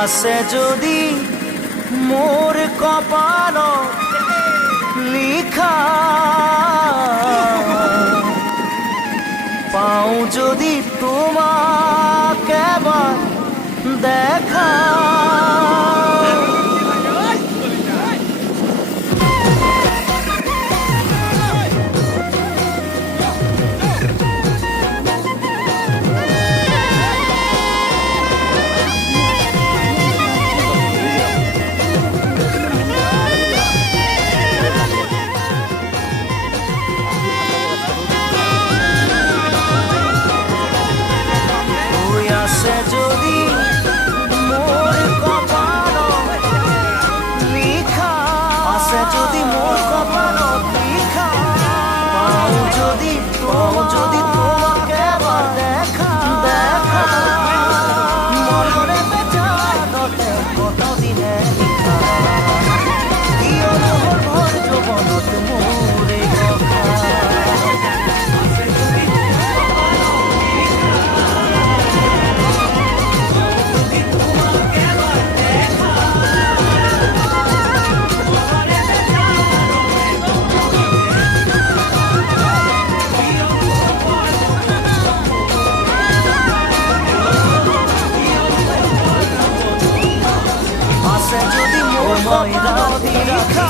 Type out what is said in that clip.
আসে যদি মোর কপাল লিখা পাও যদি তোমাকে একবার দেখা আসে যদি মোর কপাল লিখা আসে যদি মোর কপাল লিখা পাও যদি তোমাকে একবার দেখা দেখা মরণে বেজানতে কতদিনে লিখা ইয় মোর ভর যৌবনত মোরে কথা আসে যদি মোর ময়রা দেখা